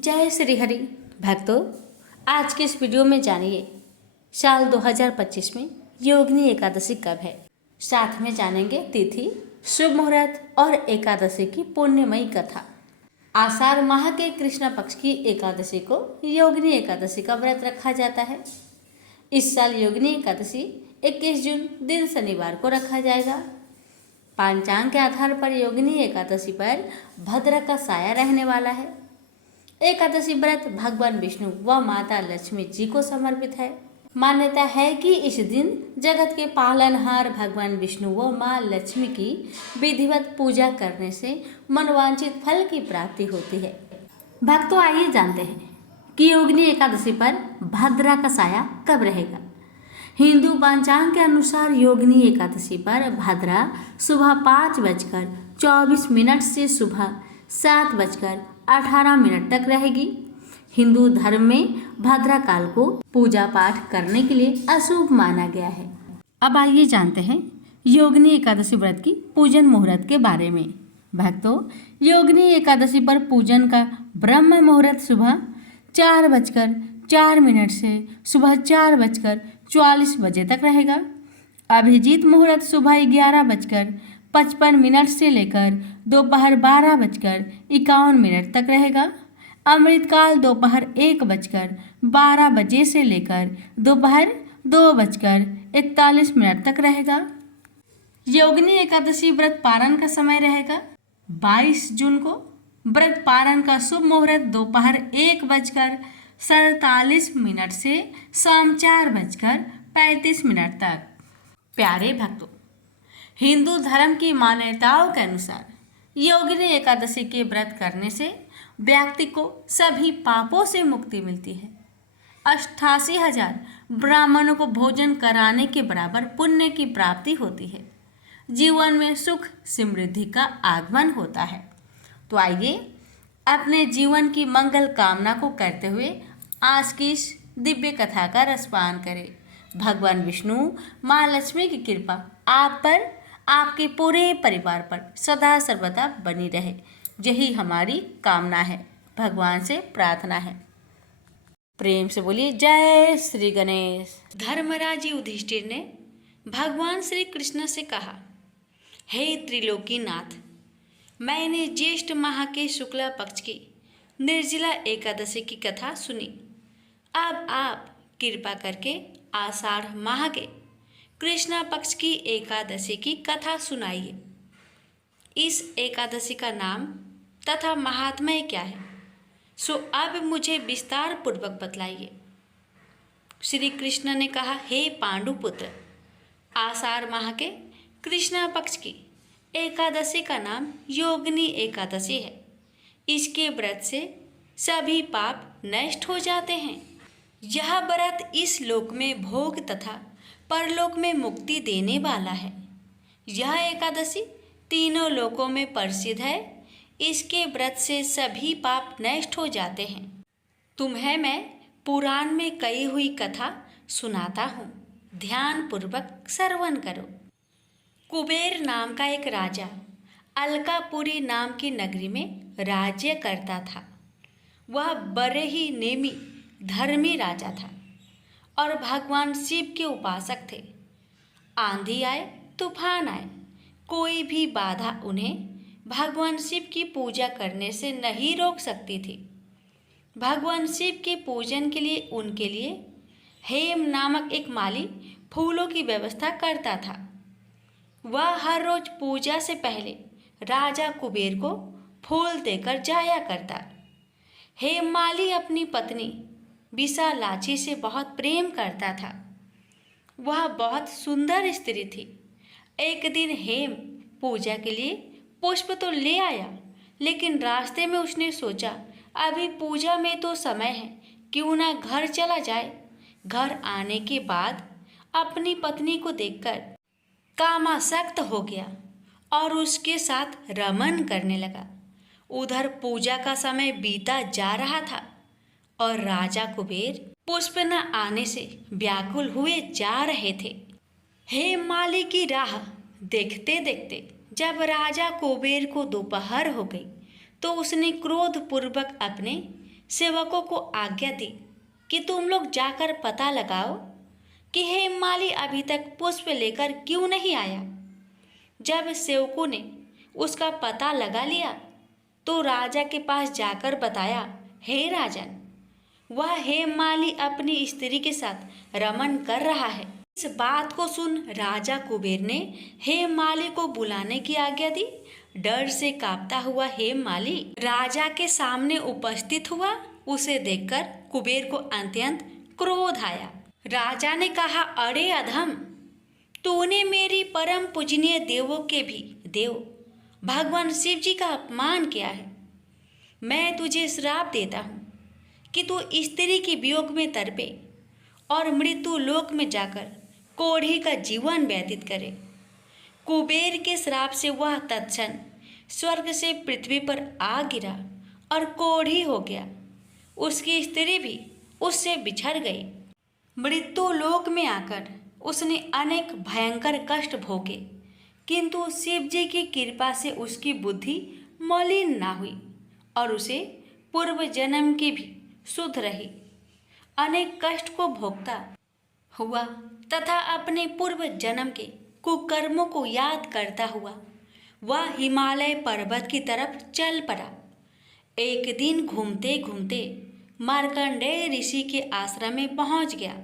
जय श्री हरि भक्तों, आज के इस वीडियो में जानिए साल 2025 में योगिनी एकादशी कब है। साथ में जानेंगे तिथि, शुभ मुहूर्त और एकादशी की पुण्यमयी कथा। आषाढ़ माह के कृष्ण पक्ष की एकादशी को योगिनी एकादशी का व्रत रखा जाता है। इस साल योगिनी एकादशी 21 जून दिन शनिवार को रखा जाएगा। पांचांग के आधार पर योगिनी एकादशी पर भद्र का साया रहने वाला है। एकादशी व्रत भगवान विष्णु व माता लक्ष्मी जी को समर्पित है। मान्यता है कि इस दिन जगत के पालनहार भगवान विष्णु व मां लक्ष्मी की विधिवत पूजा करने से मनवांछित फल की प्राप्ति होती है। भक्तों, आइए जानते हैं कि योगिनी एकादशी पर भद्रा का साया कब रहेगा। हिंदू पंचांग के अनुसार योगिनी एकादशी पर भद्रा सुबह 5:24 से सुबह 7:18 तक रहेगी। हिंदू धर्म में भद्रा काल को पूजा पाठ करने के लिए अशुभ माना गया है। अब आइए जानते हैं योगिनी एकादशी व्रत की पूजन मुहूर्त के बारे में। भक्तों, योगिनी एकादशी पर पूजन का ब्रह्म मुहूर्त सुबह 4:04 से सुबह 4:44 बजे तक रहेगा। अभिजीत मुहूर्त सुबह 11:55 से लेकर दोपहर 12:51 तक रहेगा। अमृतकाल दोपहर 1:12 से लेकर दोपहर 2:41 तक रहेगा। योगिनी एकादशी व्रत पारण का समय रहेगा 22 जून को। व्रत पारण का शुभ मुहूर्त दोपहर 1:47 से शाम 4:35 तक। प्यारे भक्तों, हिंदू धर्म की मान्यताओं के अनुसार योगिनी एकादशी के व्रत करने से व्यक्ति को सभी पापों से मुक्ति मिलती है। 88,000 ब्राह्मणों को भोजन कराने के बराबर पुण्य की प्राप्ति होती है। जीवन में सुख समृद्धि का आगमन होता है। तो आइए अपने जीवन की मंगल कामना को करते हुए आज की इस दिव्य कथा का रसपान करें। भगवान विष्णु, माँ लक्ष्मी की कृपा आप पर, आपके पूरे परिवार पर सदा सर्वदा बनी रहे, यही हमारी कामना है, भगवान से प्रार्थना है। प्रेम से बोलिए जय श्री गणेश। धर्मराज युधिष्ठिर ने भगवान श्री कृष्ण से कहा, हे त्रिलोकीनाथ, मैंने ज्येष्ठ माह के शुक्ला पक्ष की निर्जला एकादशी की कथा सुनी। अब आप कृपा करके आषाढ़ माह के कृष्णा पक्ष की एकादशी की कथा सुनाइए। इस एकादशी का नाम तथा महात्म्य क्या है, सो अब मुझे विस्तार पूर्वक बतलाइए। श्री कृष्ण ने कहा, हे पांडुपुत्र, आषाढ़ माह के कृष्णा पक्ष की एकादशी का नाम योगिनी एकादशी है। इसके व्रत से सभी पाप नष्ट हो जाते हैं। यह व्रत इस लोक में भोग तथा परलोक में मुक्ति देने वाला है। यह एकादशी तीनों लोकों में प्रसिद्ध है। इसके व्रत से सभी पाप नष्ट हो जाते हैं। तुम्हें मैं पुराण में कही हुई कथा सुनाता हूँ, ध्यान पूर्वक श्रवण करो। कुबेर नाम का एक राजा अलकापुरी नाम की नगरी में राज्य करता था। वह बड़े ही नेमी धर्मी राजा था और भगवान शिव के उपासक थे। आंधी आए, तूफान आए, कोई भी बाधा उन्हें भगवान शिव की पूजा करने से नहीं रोक सकती थी। भगवान शिव के पूजन के लिए उनके लिए हेम नामक एक माली फूलों की व्यवस्था करता था। वह हर रोज पूजा से पहले राजा कुबेर को फूल देकर जाया करता। हेममाली अपनी पत्नी विशालाक्षी से बहुत प्रेम करता था। वह बहुत सुंदर स्त्री थी। एक दिन हेम पूजा के लिए पुष्प तो ले आया, लेकिन रास्ते में उसने सोचा, अभी पूजा में तो समय है, क्यों ना घर चला जाए। घर आने के बाद अपनी पत्नी को देखकर कामासक्त हो गया और उसके साथ रमन करने लगा। उधर पूजा का समय बीता जा रहा था और राजा कुबेर पुष्प न आने से व्याकुल हुए जा रहे थे। हेममाली की राह देखते देखते जब राजा कुबेर को दोपहर हो गई तो उसने क्रोधपूर्वक अपने सेवकों को आज्ञा दी कि तुम लोग जाकर पता लगाओ कि हेममाली अभी तक पुष्प लेकर क्यों नहीं आया। जब सेवकों ने उसका पता लगा लिया तो राजा के पास जाकर बताया, हे राजन, वह हेममाली अपनी स्त्री के साथ रमन कर रहा है। इस बात को सुन राजा कुबेर ने हेममाली को बुलाने की आज्ञा दी। डर से कांपता हुआ हेममाली राजा के सामने उपस्थित हुआ। उसे देखकर कुबेर को अत्यंत क्रोध आया। राजा ने कहा, अरे अधम, तूने मेरी परम पूजनीय देवों के भी देव भगवान शिव जी का अपमान किया है। मैं तुझे श्राप देता हूँ कि तू स्त्री के वियोग में तड़पे और मृत्यु लोक में जाकर कोढ़ी का जीवन व्यतीत करे। कुबेर के श्राप से वह तत्क्षण स्वर्ग से पृथ्वी पर आ गिरा और कोढ़ी हो गया। उसकी स्त्री भी उससे बिछड़ गई। मृत्यु लोक में आकर उसने अनेक भयंकर कष्ट भोगे, किंतु शिव जी की कृपा से उसकी बुद्धि मलिन ना हुई और उसे पूर्व जन्म की भी सुध रही। अनेक कष्ट को भोगता हुआ तथा अपने पूर्व जन्म के कुकर्मों को याद करता हुआ वह हिमालय पर्वत की तरफ चल पड़ा। एक दिन घूमते घूमते मार्कंडेय ऋषि के आश्रम में पहुंच गया।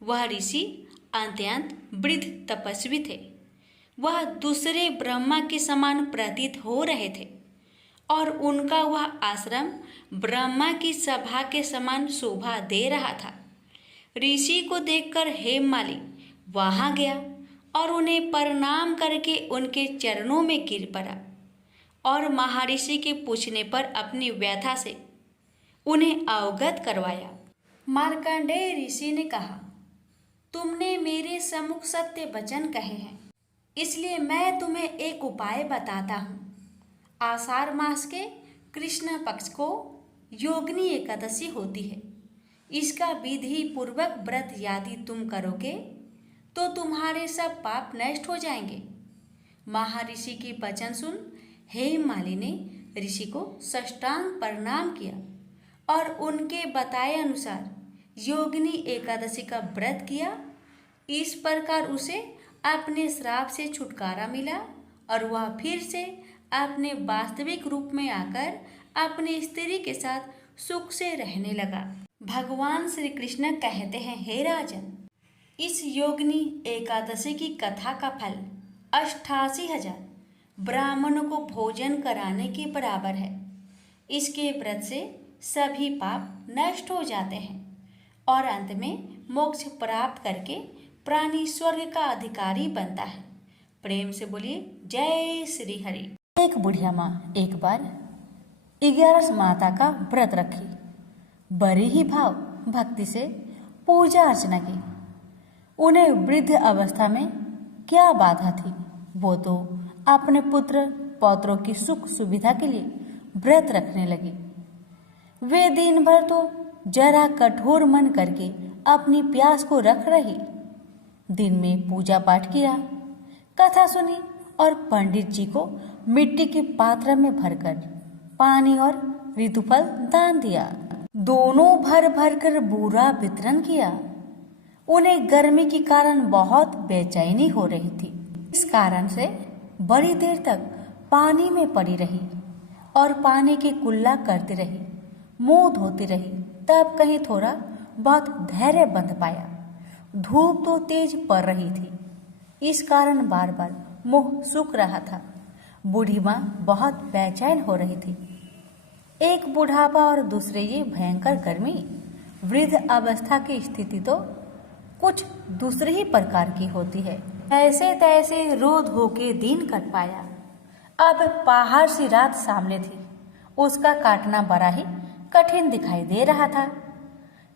वह ऋषि अत्यंत वृद्ध तपस्वी थे। वह दूसरे ब्रह्मा के समान प्रतीत हो रहे थे और उनका वह आश्रम ब्रह्मा की सभा के समान शोभा दे रहा था। ऋषि को देखकर हेममाली वहां गया और उन्हें प्रणाम करके उनके चरणों में गिर पड़ा और महर्षि के पूछने पर अपनी व्यथा से उन्हें अवगत करवाया। मार्कंडेय ऋषि ने कहा, तुमने मेरे सम्मुख सत्य वचन कहे हैं, इसलिए मैं तुम्हें एक उपाय बताता हूँ। आषाढ़ मास के कृष्ण पक्ष को योगिनी एकादशी होती है। इसका विधि पूर्वक व्रत यदि तुम करोगे तो तुम्हारे सब पाप नष्ट हो जाएंगे। महर्षि की वचन सुन हेममाली ने ऋषि को साष्टांग प्रणाम किया और उनके बताए अनुसार योगिनी एकादशी का व्रत किया। इस प्रकार उसे अपने श्राप से छुटकारा मिला और वह फिर से अपने वास्तविक रूप में आकर अपनी स्त्री के साथ सुख से रहने लगा। भगवान श्री कृष्ण कहते हैं, हे राजन, इस योगिनी एकादशी की कथा का फल 88,000 ब्राह्मणों को भोजन कराने के बराबर है। इसके व्रत से सभी पाप नष्ट हो जाते हैं और अंत में मोक्ष प्राप्त करके प्राणी स्वर्ग का अधिकारी बनता है। प्रेम से बोलिए जय श्री हरि। एक बुढ़िया माँ एक बार 11 माता का व्रत रखी। बड़ी ही भाव भक्ति से पूजा अर्चना की। उन्हें वृद्ध अवस्था में क्या बाधा थी, वो तो अपने पुत्र पौत्रों की सुख सुविधा के लिए व्रत रखने लगी। वे दिन भर तो जरा कठोर मन करके अपनी प्यास को रख रही। दिन में पूजा पाठ किया, कथा सुनी और पंडित जी को मिट्टी के पात्र में भरकर पानी और ऋतुफल दान दिया। दोनों भर भर कर बूरा वितरण किया। उन्हें गर्मी के कारण बहुत बेचैनी हो रही थी। इस कारण से बड़ी देर तक पानी में पड़ी रही और पानी की कुल्ला करती रही, मुंह धोती रही। तब कहीं थोड़ा बहुत धैर्य बंध पाया। धूप तो तेज पड़ रही थी, इस कारण बार बार मुंह सूख रहा था। बूढ़ी माँ बहुत बेचैन हो रही थी। एक बुढ़ापा और दूसरे ये भयंकर गर्मी। वृद्ध अवस्था की स्थिति तो कुछ दूसरे ही प्रकार की होती है। ऐसे तैसे रो धो के दिन कट पाया। अब पहाड़ सी रात सामने थी। उसका काटना बड़ा ही कठिन दिखाई दे रहा था।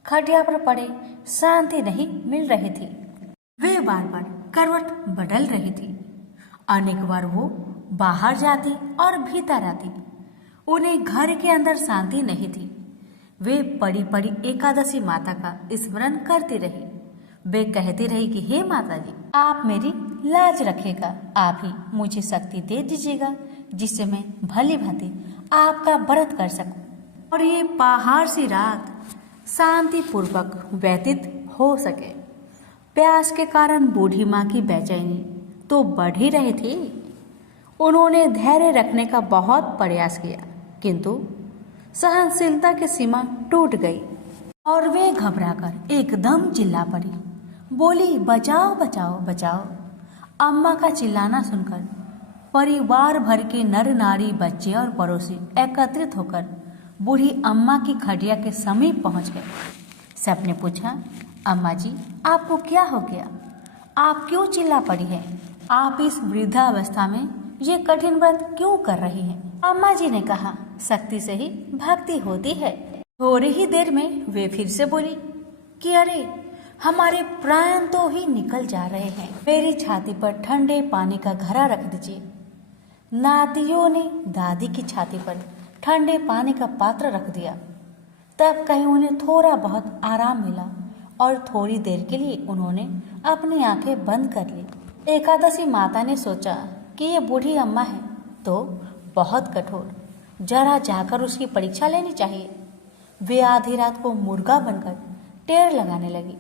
खटिया पर पड़े शांति नहीं मिल रही थी। वे बार बार करवट बदल रही थी। अनेक बार वो बाहर जाती और भीतर आती। उन्हें घर के अंदर शांति नहीं थी। वे पड़ी पड़ी एकादशी माता का स्मरण करती रही। वे कहती रही कि हे माता जी, आप मेरी लाज रखेगा, आप ही मुझे शक्ति दे दीजिएगा जिससे मैं भली भांति आपका व्रत कर सकूं। और ये पहाड़ सी रात शांतिपूर्वक व्यतीत हो सके। प्यास के कारण बूढ़ी माँ की बेचैनी तो बढ़ ही रही थी। उन्होंने धैर्य रखने का बहुत प्रयास किया, किंतु सहनशीलता की सीमा टूट गई और वे घबराकर एकदम चिल्ला पड़ी। बोली, बचाओ बचाओ बचाओ। अम्मा का चिल्लाना सुनकर परिवार भर के नर नारी, बच्चे और पड़ोसी एकत्रित होकर बूढ़ी अम्मा की खटिया के समीप पहुंच गए। सबने पूछा, अम्मा जी, आपको क्या हो गया? आप क्यों चिल्ला पड़ी हैं? आप इस वृद्धावस्था में ये कठिन व्रत क्यों कर रही हैं? अम्मा जी ने कहा, शक्ति से ही भक्ति होती है। थोड़ी ही देर में वे फिर से बोली कि अरे, हमारे प्राण तो ही निकल जा रहे हैं। मेरी छाती पर ठंडे पानी का घड़ा रख दीजिए। नातियों ने दादी की छाती पर ठंडे पानी का पात्र रख दिया। तब कहीं उन्हें थोड़ा बहुत आराम मिला और थोड़ी देर के लिए उन्होंने अपनी आंखें बंद कर ली। एकादशी माता ने सोचा कि ये बूढ़ी अम्मा है तो बहुत कठोर, जरा जाकर उसकी परीक्षा लेनी चाहिए। वे आधी रात को मुर्गा बनकर टेर लगाने लगी।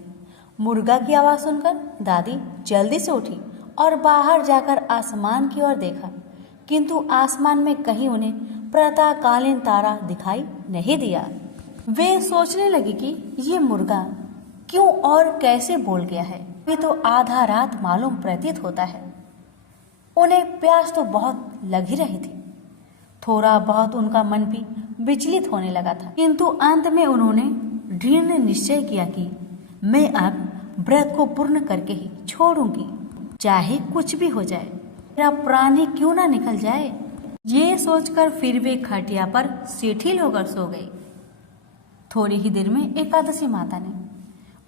मुर्गा की आवाज़ सुनकर दादी जल्दी से उठी और बाहर जाकर आसमान की ओर देखा, किंतु आसमान में कहीं उन्हें प्रातःकालीन तारा दिखाई नहीं दिया। वे सोचने लगी कि ये मुर्गा क्यों और कैसे बोल गया है। वे तो आधा रात मालूम प्रतीत होता है। उन्हें प्यास तो बहुत लग ही रही थी। थोड़ा बहुत उनका मन भी विचलित होने लगा था, किंतु अंत में उन्होंने दृढ़ निश्चय किया कि मैं अब व्रत को पूर्ण करके ही छोड़ूंगी, चाहे कुछ भी हो जाए, मेरा प्राण ही क्यों ना निकल जाए। ये सोचकर फिर वे खटिया पर शिथिल होकर सो गई। थोड़ी ही देर में एकादशी माता ने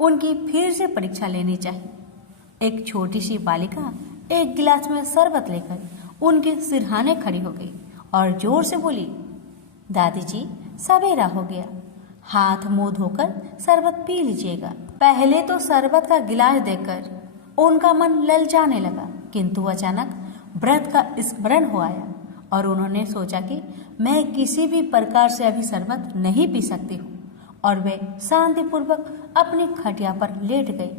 उनकी फिर से परीक्षा लेनी चाहिए। एक छोटी सी बालिका एक गिलास में शरबत लेकर उनके सिरहाने खड़ी हो गई और जोर से बोली, दादी जी, सवेरा हो गया, हाथ मुंह धोकर शरबत पी लीजिएगा। पहले तो शरबत का गिलास देखकर उनका मन ललचाने लगा, किंतु अचानक व्रत का स्मरण हो आया और उन्होंने सोचा कि मैं किसी भी प्रकार से अभी शरबत नहीं पी सकती हूँ, और वे शांतिपूर्वक अपनी खटिया पर लेट गई।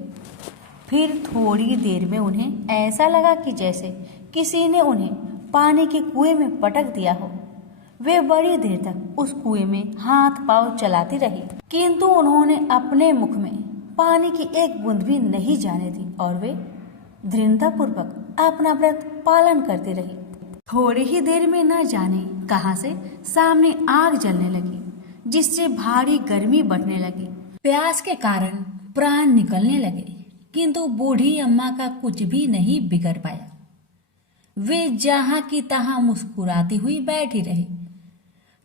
फिर थोड़ी देर में उन्हें ऐसा लगा कि जैसे किसी ने उन्हें पानी के कुएं में पटक दिया हो। वे बड़ी देर तक उस कुएं में हाथ पांव चलाती रही, किंतु उन्होंने अपने मुख में पानी की एक बूंद भी नहीं जाने दी और वे दृढ़तापूर्वक अपना व्रत पालन करती रही। थोड़ी ही देर में न जाने कहां से सामने आग जलने लगी, जिससे भारी गर्मी बढ़ने लगी। प्यास के कारण प्राण निकलने लगे, किंतु बूढ़ी अम्मा का कुछ भी नहीं बिगड़ पाया। वे जहां की तहां मुस्कुराती हुई बैठी रही।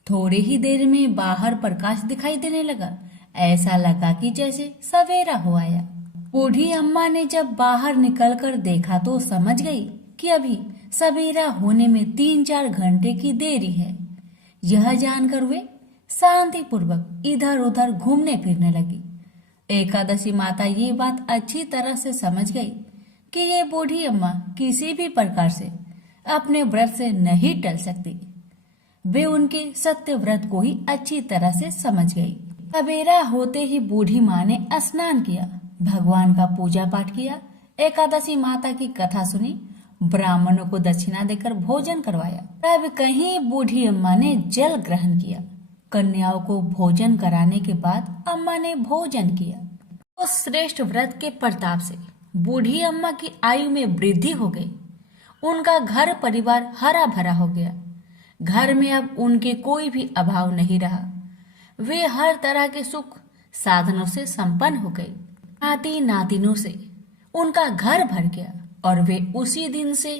थोड़ी ही देर में बाहर प्रकाश दिखाई देने लगा। ऐसा लगा कि जैसे सवेरा हो आया। बूढ़ी अम्मा ने जब बाहर निकलकर देखा तो समझ गई कि अभी सवेरा होने में 3-4 घंटे की देरी है। यह जानकर वे शांतिपूर्वक इधर उधर घूमने फिरने लगी। एकादशी माता ये बात अच्छी तरह से समझ गई कि ये बूढ़ी अम्मा किसी भी प्रकार से अपने व्रत से नहीं टल सकती। वे उनके सत्य व्रत को ही अच्छी तरह से समझ गई। सवेरा होते ही बूढ़ी माँ ने स्नान किया, भगवान का पूजा पाठ किया, एकादशी माता की कथा सुनी, ब्राह्मणों को दक्षिणा देकर भोजन करवाया। तब कहीं बूढ़ी अम्मा ने जल ग्रहण किया। कन्याओं को भोजन कराने के बाद अम्मा ने भोजन किया। उस श्रेष्ठ व्रत के प्रताप से बूढ़ी अम्मा की आयु में वृद्धि हो गई। उनका घर परिवार हरा भरा हो गया। घर में अब उनके कोई भी अभाव नहीं रहा। वे हर तरह के सुख साधनों से संपन्न हो गई। नाती नातिनों से उनका घर भर गया और वे उसी दिन से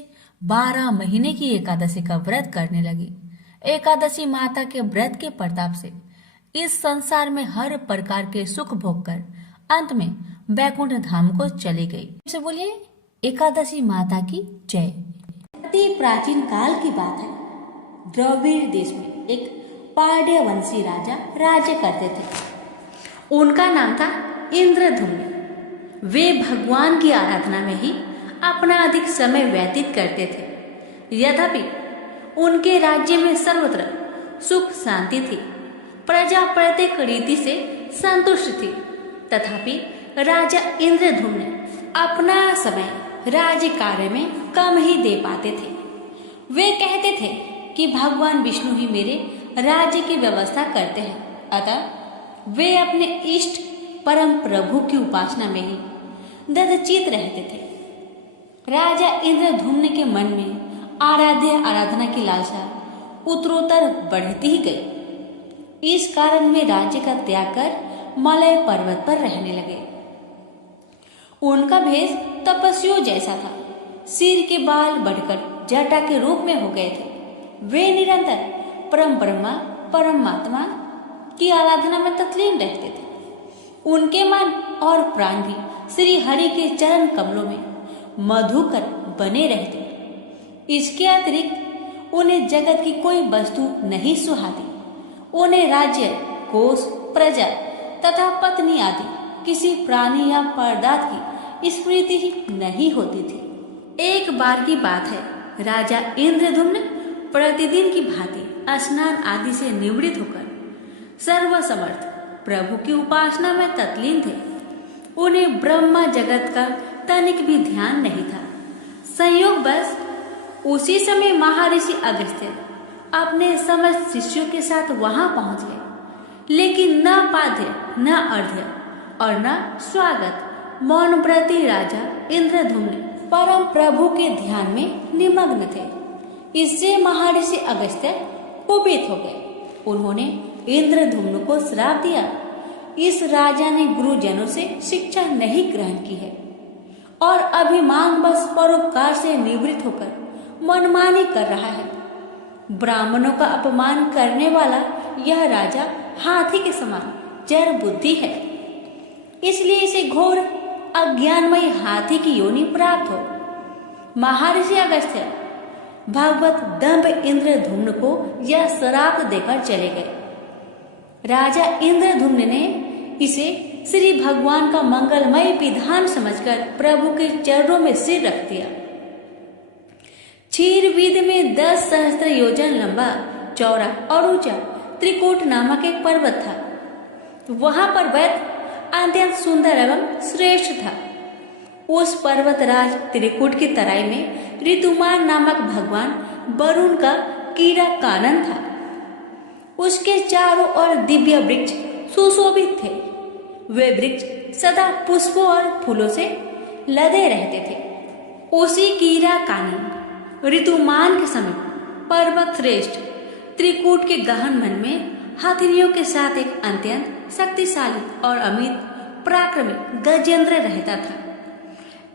12 महीने की एकादशी का व्रत करने लगी। एकादशी माता के व्रत के प्रताप से इस संसार में हर प्रकार के सुख भोग कर अंत में बैकुंठ धाम को चली गई। से बोलिए एकादशी माता की जय। अति प्राचीन काल की बात है। द्रविड़ देश में एक पांड्यवंशी राजा राज्य करते थे। उनका नाम था इंद्रधुम्न। वे भगवान की आराधना में ही अपना अधिक समय व्यतीत करते थे। यद्यपि उनके राज्य में सर्वत्र सुख शांति थी, प्रजा प्रत्येक रीति से संतुष्ट थी। तथापि राजा इंद्रद्युम्न अपना समय राज्य कार्य में कम ही दे पाते थे। वे कहते थे कि भगवान विष्णु ही मेरे राज्य की व्यवस्था करते हैं, अतः वे अपने इष्ट परम प्रभु की उपासना में ही ददचित रहते थे। राजा इंद्रद्युम्न के मन में आराध्य आराधना की लालसा उत्तरोत्तर बढ़ती ही गई। इस कारण वे राज्य का त्याग कर मलय पर्वत पर रहने लगे। उनका भेष तपस्वियों जैसा था। सिर के बाल बढ़कर जटा के रूप में हो गए थे। वे निरंतर परम ब्रह्मा परमात्मा की आराधना में तल्लीन रहते थे। उनके मन और प्राण भी श्री हरि के चरण कमलों में मधुकर बने रहते। इसके अतिरिक्त उन्हें जगत की कोई वस्तु नहीं सुहाती। उन्हें राज्य, कोष, प्रजा तथा पत्नी आदि किसी प्राणी या पदार्थ की स्मृति ही नहीं होती थी। एक बार की बात है, राजा इंद्रद्युम्न प्रतिदिन की भांति स्नान आदि से निवृत्त होकर सर्वसमर्थ प्रभु की उपासना में तल्लीन थे। उन्हें ब्रह्मा जगत का तनिक भी ध्यान नहीं था। संयोग बस उसी समय महर्षि अगस्त्य अपने समस्त शिष्यों के साथ वहां पहुंच गए, लेकिन न पाद्य न अर्घ्य और न स्वागत। मौन व्रती राजा इंद्रद्युम्न परम प्रभु के ध्यान में निमग्न थे। इससे महर्षि अगस्त्य कुपित हो गए। उन्होंने इंद्रद्युम्न को श्राप दिया, इस राजा ने गुरुजनों से शिक्षा नहीं ग्रहण की है और अभिमान बस परोपकार से निवृत्त होकर मनमानी कर रहा है। ब्राह्मणों का अपमान करने वाला यह राजा हाथी के समान जड़ बुद्धि है, इसलिए इसे घोर अज्ञानमयी हाथी की योनि प्राप्त हो। महर्षि अगस्त्य भगवत दंभ इंद्रद्युम्न को यह श्राप देकर चले गए। राजा इंद्रद्युम्न ने इसे श्री भगवान का मंगलमय विधान समझकर प्रभु के चरणों में सिर रख दिया। क्षीरवीद में 10 सहस्त्र योजन लंबा, चौड़ा और ऊंचा त्रिकूट नामक एक पर्वत था। वहां पर वैद्य अत्यंत सुंदर एवं श्रेष्ठ था। उस पर्वतराज त्रिकूट की तराई में ऋतुमान नामक भगवान वरुण का कीड़ा कानन था। उसके चारों ओर दिव्य वृक्ष सुशोभित थे। वे वृक्ष सदा पुष्पों और फूलों से लदे रहते थे। उसी कीड़ा कानन ऋतुमान के समीप पर्वत श्रेष्ठ त्रिकूट के गहन वन में हथिनियों के साथ एक अत्यंत शक्तिशाली और अमित पराक्रमी गजेंद्र रहता था।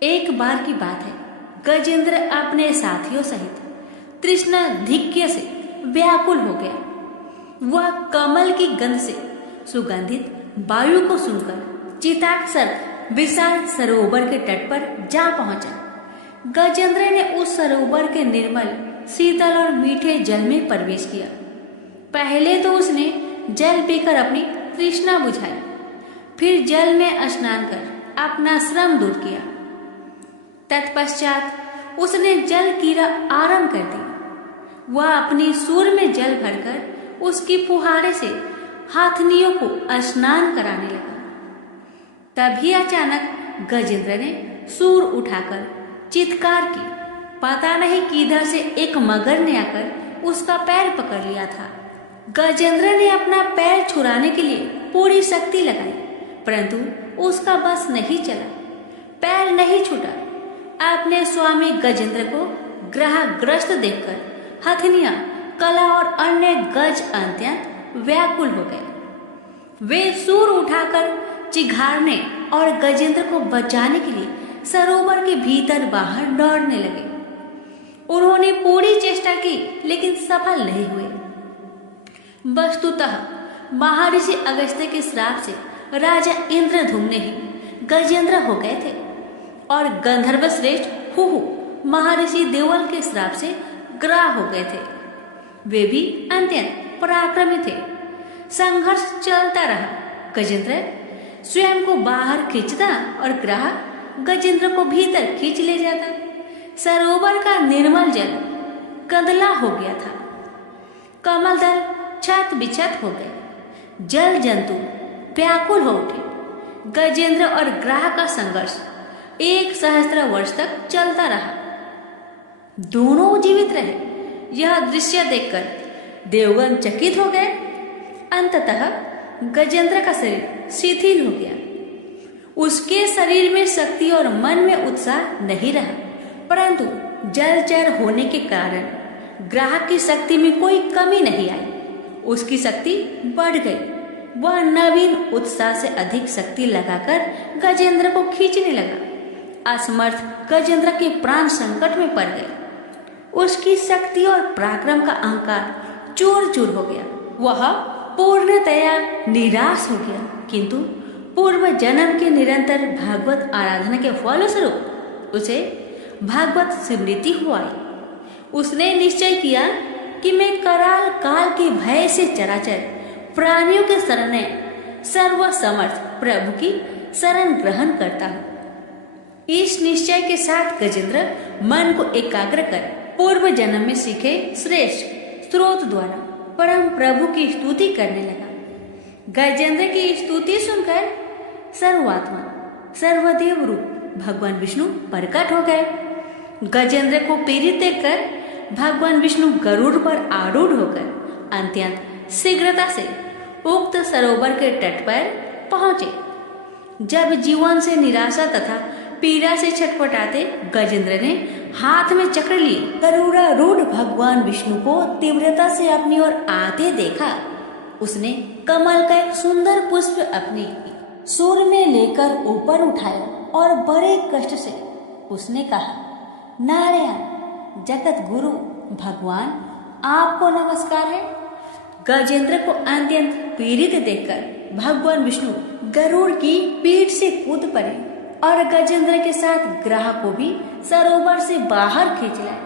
एक बार की बात है, गजेंद्र अपने साथियों सहित तृष्णाधिक्य से व्याकुल हो गया। वह कमल की गंध से सुगंधित वायु को सुनकर चिताक्षर विशाल सरोवर के तट पर जा पहुंचा। गजेंद्र ने उस सरोवर के निर्मल, शीतल और मीठे जल में प्रवेश किया। पहले तो उसने जल पीकर अपनी तृष्णा बुझाई, फिर जल में स्नान कर अपना श्रम दूर किया। तत्पश्चात उसने जल क्रीड़ा आरंभ कर दी। वह अपनी सूर में जल भरकर उसकी फुहारे से हाथनियों को स्नान कराने लगा। तभी अचानक गजेंद्र ने सूर उठाकर चित्कार की। पता नहीं किधर से एक मगर ने आकर उसका पैर पकड़ लिया था। गजेंद्र ने अपना पैर छुड़ाने के लिए पूरी शक्ति लगाई, परंतु उसका बस नहीं चला, पैर नहीं छूटा। अपने स्वामी गजेंद्र को ग्रहग्रस्त देखकर हथनिया, कला और अन्य गज अत्यंत व्याकुल हो गए। वे सूर उठाकर चिघाड़ने और गजेंद्र को बचाने के लिए सरोवर के भीतर बाहर दौड़ने लगे। उन्होंने पूरी चेष्टा की, लेकिन सफल नहीं हुए। वस्तुतः महर्षि अगस्त्य के श्राप से राजा इंद्रद्युम्न ही गजेंद्र हो गए थे और गंधर्व श्रेष्ठ हुहु महर्षि देवल के श्राप से ग्राह हो गए थे। वे भी अत्यंत पराक्रमी थे। संघर्ष चलता रहा। गजेंद्र स्वयं को बाहर खींचता और ग्राह गजेंद्र को भीतर खींच ले जाता। सरोवर का निर्मल जल गंदला हो गया था। कमल दल छत बिछत हो गए। जल जंतु व्याकुल हो उठे। गजेंद्र और ग्राह का संघर्ष 1 सहस्त्र वर्ष तक चलता रहा। दोनों जीवित रहे। यह दृश्य देखकर देवगन चकित हो गए। अंततः गजेंद्र का शरीर शिथिल हो गया। उसके शरीर में शक्ति और मन में उत्साह नहीं रहा, परंतु जलचर होने के कारण ग्राहक की शक्ति में कोई कमी नहीं आई। उसकी शक्ति बढ़ गई। वह नवीन उत्साह से अधिक शक्ति लगाकर गजेंद्र को खींचने लगा। असमर्थ गजेंद्र के प्राण संकट में पड़ गए। उसकी शक्ति और पराक्रम का अहंकार चूर चूर हो गया। वह पूर्णतया निराश हो गया, किंतु पूर्व जन्म के निरंतर भागवत आराधना के फलस्वरूप उसे भागवत स्मृति हो आई। उसने निश्चय किया कि मैं कराल काल के भय से चराचर प्राणियों के शरण में सर्वसमर्थ प्रभु की शरण ग्रहण करता हूँ। इस निश्चय के साथ गजेंद्र मन को एकाग्र कर पूर्व जन्म में सीखे श्रेष्ठ स्रोत द्वारा परम प्रभु की स्तुति करने लगा। गजेंद्र की स्तुति सुनकर सर्वात्मा सर्वदेव रूप भगवान विष्णु प्रकट हो गए। गजेंद्र को पीड़ित देखकर भगवान विष्णु गरुड़ पर आरूढ़ होकर अत्यंत शीघ्रता से उक्त सरोवर के तट पर पहुंचे। जब जीवन से निराशा तथा पीड़ा से छटपटाते गजेंद्र ने हाथ में चक्र लिए गरुड़ारूढ़ भगवान विष्णु को तीव्रता से अपनी ओर आते देखा। उसने कमल का एक सुंदर पुष्प अपनी सूर में लेकर ऊपर उठाया और बड़े कष्ट से उसने कहा, नारायण जगत गुरु भगवान, आपको नमस्कार है। गजेंद्र को अत्यंत पीड़ित देखकर भगवान विष्णु गरुड़ की पीठ से कूद पड़े और गजेंद्र के साथ ग्राह को भी सरोवर से बाहर खींच लाए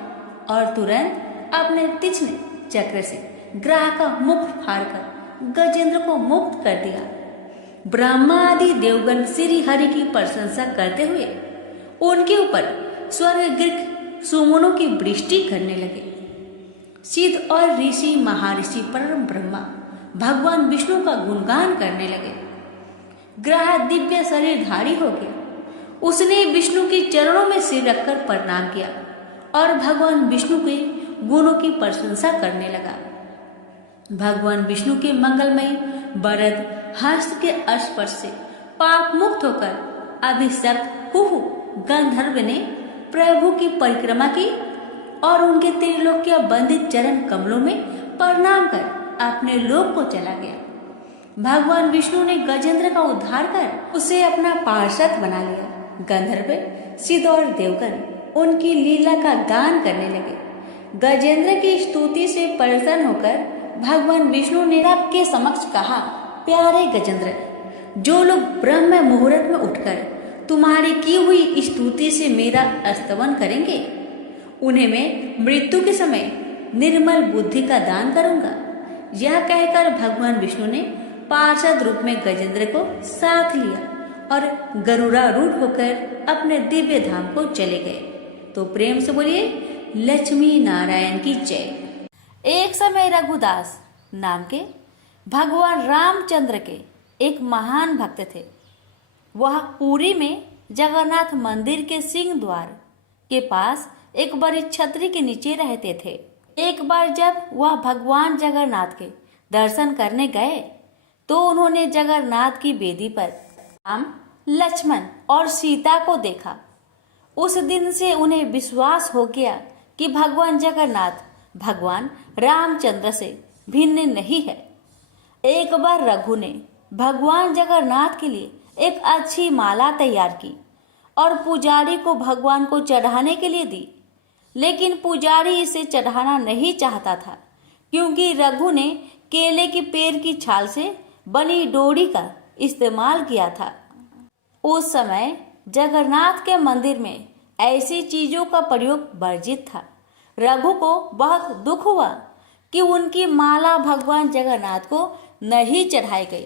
और तुरंत अपने तीक्ष्ण चक्र से ग्राह का मुख फाड़कर गजेंद्र को मुक्त कर दिया। ब्रह्मा आदि देवगण श्री हरि की प्रशंसा करते हुए उनके ऊपर स्वर्ग सुमनों की वृष्टि करने लगे। सिद्ध और ऋषि महर्षि परम ब्रह्मा भगवान विष्णु का गुणगान करने लगे। ग्राह दिव्य शरीरधारी हो गया। उसने विष्णु के चरणों में सिर रखकर प्रणाम किया और भगवान विष्णु के गुणों की प्रशंसा करने लगा। भगवान विष्णु के मंगलमय वरद हस्त के स्पर्श से पाप मुक्त होकर अभिशप्त हुहु गंधर्व ने प्रभु की परिक्रमा की और उनके त्रिलोक्य बंदित चरण कमलों में प्रणाम कर अपने लोक को चला गया। भगवान विष्णु ने गजेंद्र का उद्धार कर उसे अपना पार्षद बना लिया। गंधर्व सिद्ध और देवगण उनकी लीला का गान करने लगे। गजेंद्र की स्तुति से प्रसन्न होकर भगवान विष्णु ने सबके समक्ष कहा, प्यारे गजेंद्र, जो लोग ब्रह्म मुहूर्त में उठकर तुम्हारी की हुई स्तुति से मेरा स्तवन करेंगे, उन्हें मैं मृत्यु के समय निर्मल बुद्धि का दान करूंगा। यह कहकर भगवान विष्णु ने पार्षद रूप में गजेंद्र को साथ लिया और गरुड़ारूढ़ होकर अपने दिव्य धाम को चले गए। तो प्रेम से बोलिए लक्ष्मी नारायण की जय। एक समय रघुदास नाम के भगवान रामचंद्र के एक महान भक्त थे। वह पुरी में जगन्नाथ मंदिर के सिंह द्वार के पास एक बड़ी छतरी के नीचे रहते थे। एक बार जब वह भगवान जगन्नाथ के दर्शन करने गए तो उन्होंने जगन्नाथ की वेदी पर राम, लक्ष्मण और सीता को देखा। उस दिन से उन्हें विश्वास हो गया कि भगवान जगन्नाथ भगवान रामचंद्र से भिन्न नहीं है। एक बार रघु ने भगवान जगन्नाथ के लिए एक अच्छी माला तैयार की और पुजारी को भगवान को चढ़ाने के लिए दी, लेकिन पुजारी इसे चढ़ाना नहीं चाहता था क्योंकि रघु ने केले के पेड़ की छाल से बनी डोरी का इस्तेमाल किया था। उस समय जगन्नाथ के मंदिर में ऐसी चीजों का प्रयोग वर्जित था। रघु को बहुत दुख हुआ कि उनकी माला भगवान जगन्नाथ को नहीं चढ़ाई गई।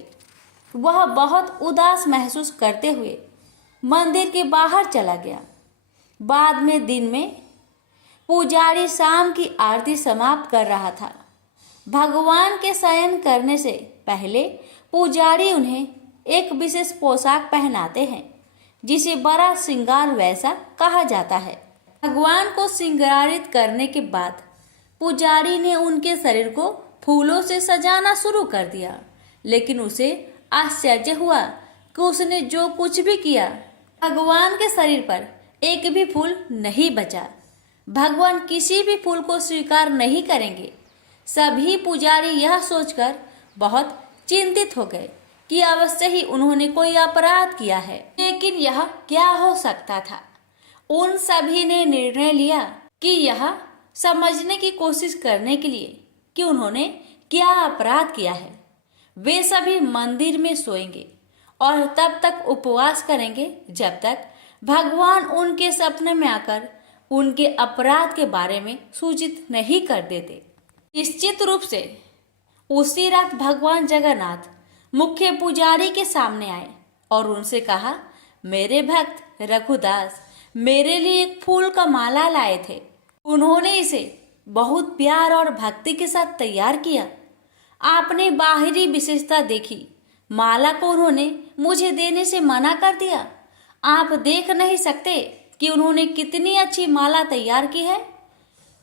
वह बहुत उदास महसूस करते हुए मंदिर के बाहर चला गया। बाद में दिन में पुजारी शाम की आरती समाप्त कर रहा था। भगवान के शयन करने से पहले पुजारी उन्हें एक विशेष पोशाक पहनाते हैं जिसे बड़ा श्रृंगार वैसा कहा जाता है। भगवान को श्रृंगारित करने के बाद पुजारी ने उनके शरीर को फूलों से सजाना शुरू कर दिया, लेकिन उसे आश्चर्य हुआ कि उसने जो कुछ भी किया भगवान के शरीर पर एक भी फूल नहीं बचा। भगवान किसी भी फूल को स्वीकार नहीं करेंगे। सभी पुजारी यह सोचकर बहुत चिंतित हो गए कि अवश्य ही उन्होंने कोई अपराध किया है, लेकिन यह क्या हो सकता था। उन सभी ने निर्णय लिया कि यह समझने की कोशिश करने के लिए कि उन्होंने क्या अपराध किया है, वे सभी मंदिर में सोएंगे और तब तक उपवास करेंगे जब तक भगवान उनके सपने में आकर उनके अपराध के बारे में सूचित नहीं कर देते। निश्चित रूप से उसी रात भगवान जगन्नाथ मुख्य पुजारी के सामने आए और उनसे कहा, मेरे भक्त रघुदास मेरे लिए एक फूल का माला लाए थे। उन्होंने इसे बहुत प्यार और भक्ति के साथ तैयार किया। आपने बाहरी विशेषता देखी, माला को उन्होंने मुझे देने से मना कर दिया। आप देख नहीं सकते कि उन्होंने कितनी अच्छी माला तैयार की है।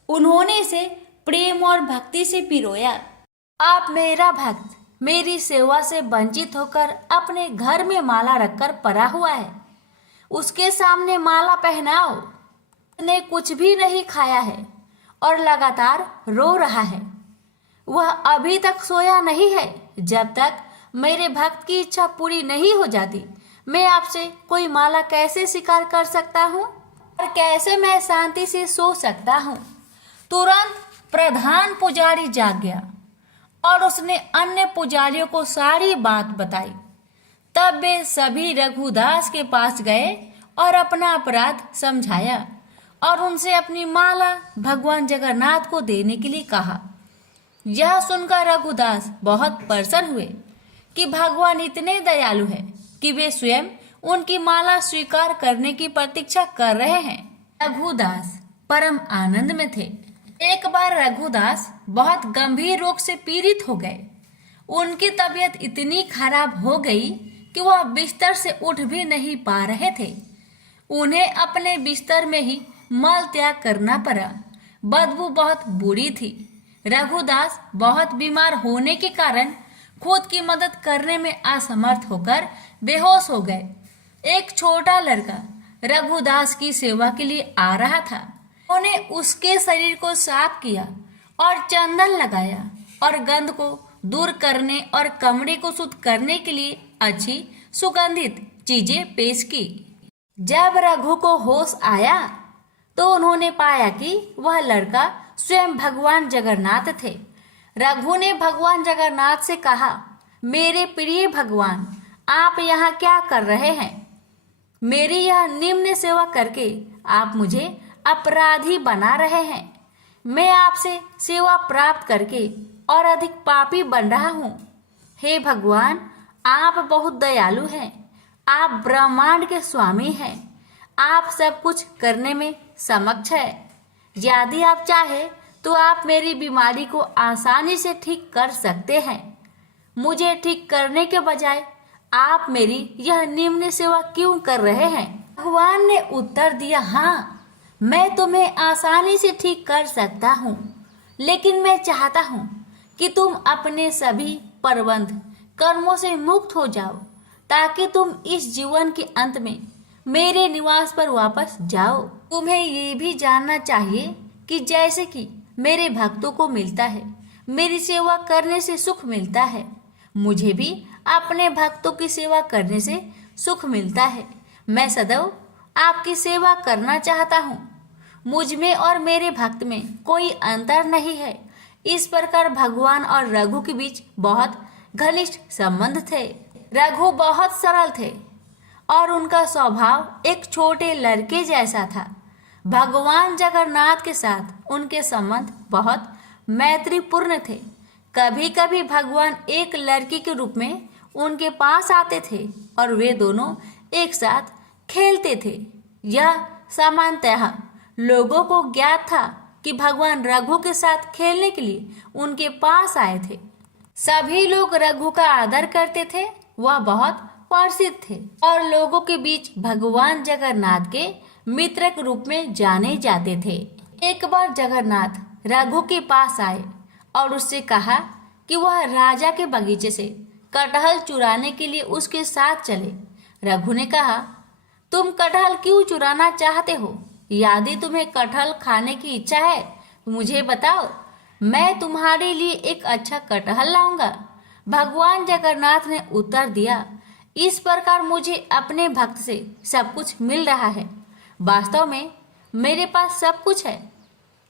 उन्होंने इसे प्रेम और भक्ति से पिरोया। आप मेरा भक्त मेरी सेवा से वंचित होकर अपने घर में माला रखकर पड़ा हुआ है, उसके सामने माला पहनाओ। उसने कुछ भी नहीं खाया है और लगातार रो रहा है। वह अभी तक सोया नहीं है। जब तक मेरे भक्त की इच्छा पूरी नहीं हो जाती, मैं आपसे कोई माला कैसे स्वीकार कर सकता हूँ और कैसे मैं शांति से सो सकता हूँ। तुरंत प्रधान पुजारी जाग गया और उसने अन्य पुजारियों को सारी बात बताई। तब वे सभी रघुदास के पास गए और अपना अपराध समझाया और उनसे अपनी माला भगवान जगन्नाथ को देने के लिए कहा। यह सुनकर रघुदास बहुत प्रसन्न हुए कि भगवान इतने दयालु हैं कि वे स्वयं उनकी माला स्वीकार करने की प्रतीक्षा कर रहे हैं। रघुदास परम आनंद में थे। एक बार रघुदास बहुत गंभीर रोग से पीड़ित हो गए। उनकी तबीयत इतनी खराब हो गई कि वह बिस्तर से उठ भी नहीं पा रहे थे। उन्हें अपने बिस्तर में ही मल त्याग करना पड़ा। बदबू बहुत बुरी थी। रघुदास बहुत बीमार होने के कारण खुद की मदद करने में असमर्थ होकर बेहोश हो गए। एक छोटा लड़का रघुदास की सेवा के लिए आ रहा था। उन्होंने उसके शरीर को साफ किया और चंदन लगाया और गंध को दूर करने और कमरे को शुद्ध करने के लिए अच्छी सुगंधित चीजें पेश की। जब रघु को होश आया तो उन्होंने पाया कि वह लड़का स्वयं भगवान जगन्नाथ थे। रघु ने भगवान जगन्नाथ से कहा, मेरे प्रिय भगवान, आप यहाँ क्या कर रहे हैं? मेरी यह निम्न सेवा करके आप मुझे अपराधी बना रहे हैं। मैं आपसे सेवा प्राप्त करके और अधिक पापी बन रहा हूँ। हे भगवान, आप बहुत दयालु हैं। आप ब्रह्मांड के स्वामी हैं। आप सब कुछ करने में समक्ष है। यदि आप चाहे तो आप मेरी बीमारी को आसानी से ठीक कर सकते हैं। मुझे ठीक करने के बजाय आप मेरी यह निम्न सेवा क्यों कर रहे हैं? भगवान ने उत्तर दिया, हाँ, मैं तुम्हें आसानी से ठीक कर सकता हूँ, लेकिन मैं चाहता हूँ कि तुम अपने सभी प्रबंध कर्मों से मुक्त हो जाओ, ताकि तुम इस जीवन के अंत में मेरे निवास पर वापस जाओ। तुम्हें ये भी जानना चाहिए कि जैसे कि मेरे भक्तों को मिलता है, मेरी सेवा करने से सुख मिलता है, मुझे भी अपने भक्तों की सेवा करने से सुख मिलता है। मैं सदैव आपकी सेवा करना चाहता हूँ। मुझ में और मेरे भक्त में कोई अंतर नहीं है। इस प्रकार भगवान और रघु के बीच बहुत घनिष्ठ संबंध थे। रघु बहुत सरल थे और उनका स्वभाव एक छोटे लड़के जैसा था। भगवान जगन्नाथ के साथ उनके संबंध बहुत मैत्रीपूर्ण थे। कभी कभी भगवान एक लड़की के रूप में उनके पास आते थे और वे दोनों एक साथ खेलते थे। यह सामान्यतः लोगों को ज्ञात था कि भगवान रघु के साथ खेलने के लिए उनके पास आए थे। सभी लोग रघु का आदर करते थे। वह बहुत प्रसिद्ध थे और लोगों के बीच भगवान जगन्नाथ के मित्र के रूप में जाने जाते थे। एक बार जगन्नाथ रघु के पास आए और उससे कहा कि वह राजा के बगीचे से कटहल चुराने के लिए उसके साथ चले। रघु ने कहा, तुम कटहल क्यों चुराना चाहते हो? यदि तुम्हें कटहल खाने की इच्छा है तो मुझे बताओ, मैं तुम्हारे लिए एक अच्छा कटहल लाऊंगा। भगवान जगन्नाथ ने उत्तर दिया, इस प्रकार मुझे अपने भक्त से सब कुछ मिल रहा है। वास्तव में मेरे पास सब कुछ है।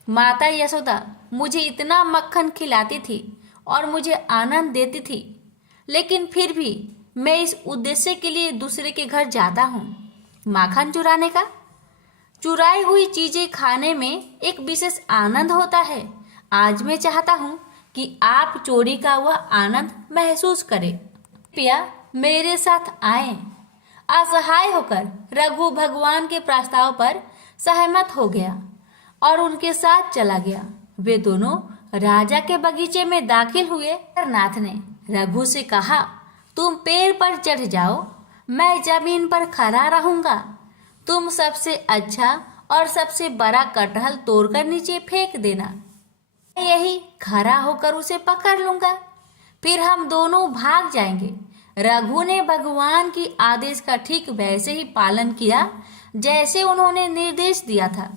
माता यशोदा मुझे इतना मक्खन खिलाती थी और मुझे आनंद देती थी, लेकिन फिर भी मैं इस उद्देश्य के लिए दूसरे के घर जाता हूँ, माखन चुराने का। चुराई हुई चीजें खाने में एक विशेष आनंद होता है। आज मैं चाहता हूँ कि आप चोरी का वह आनंद महसूस करें। कृपया मेरे साथ आए। असहाय होकर रघु भगवान के प्रस्ताव पर सहमत हो गया और उनके साथ चला गया। वे दोनों राजा के बगीचे में दाखिल हुए। जगन्नाथ ने रघु से कहा, तुम पेड़ पर चढ़ जाओ, मैं जमीन पर खड़ा रहूंगा। तुम सबसे अच्छा और सबसे बड़ा कटहल तोड़कर नीचे फेंक देना, मैं यही खड़ा होकर उसे पकड़ लूंगा, फिर हम दोनों भाग जाएंगे। रघु ने भगवान की आदेश का ठीक वैसे ही पालन किया जैसे उन्होंने निर्देश दिया था।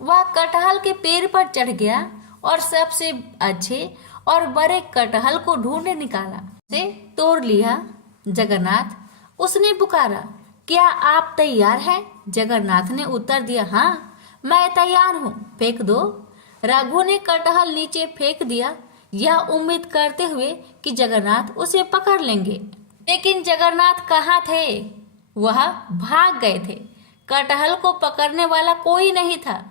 वह कटहल के पेड़ पर चढ़ गया और सबसे अच्छे और बड़े कटहल को ढूंढ निकाला, उसे तोड़ लिया। जगन्नाथ उसने पुकारा, क्या आप तैयार हैं? जगन्नाथ ने उत्तर दिया, हाँ मैं तैयार हूँ, फेंक दो। रघु ने कटहल नीचे फेंक दिया, यह उम्मीद करते हुए कि जगन्नाथ उसे पकड़ लेंगे। लेकिन जगन्नाथ कहाँ थे? वह भाग गए थे। कटहल को पकड़ने वाला कोई नहीं था।